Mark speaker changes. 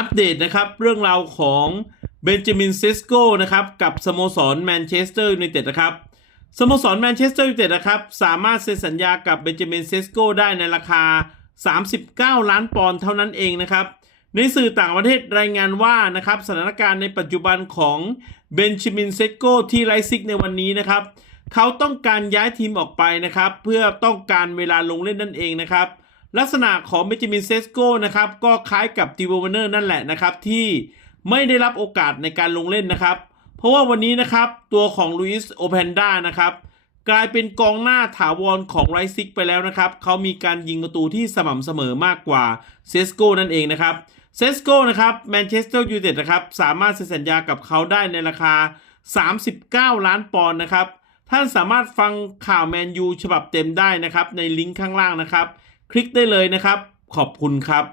Speaker 1: อัปเดตนะครับเรื่องราวของเบนจามินเซสโกนะครับกับสโมสรแมนเชสเตอร์ยูไนเต็ดนะครับสโมสรแมนเชสเตอร์ยูไนเต็ดนะครับสามารถเซ็นสัญญากับเบนจามินเซสโกได้ในราคา 39 ล้านปอนด์เท่านั้นเองนะครับในสื่อต่างประเทศรายงานว่านะครับสถานการณ์ในปัจจุบันของเบนจามินเซสโกที่ไลซิกในวันนี้นะครับเขาต้องการย้ายทีมออกไปนะครับเพื่อต้องการเวลาลงเล่นนั่นเองนะครับ ลักษณะของเบนจามินเซสโกนะครับก็คล้ายกับติโวเวเนอร์นั่นแหละนะครับที่ไม่ได้รับโอกาสในการลงเล่นนะครับ เพราะว่าวันนี้นะครับตัวของลุยส์โอเพนด้านะครับกลายเป็นกองหน้าถาวรของไรซิกไปแล้วนะครับเขามีการยิงประตูที่สม่ำเสมอมากกว่าเซสโกนั่นเองนะครับเซสโกนะครับแมนเชสเตอร์ยูไนเต็ดนะครับสามารถเซ็นสัญญากับเขาได้ในราคา 39 ล้านปอนด์นะครับท่านสามารถฟังข่าวแมนยูฉบับเต็มได้นะครับในลิงก์ข้างล่างนะครับ คลิกได้เลยนะครับ ขอบคุณครับ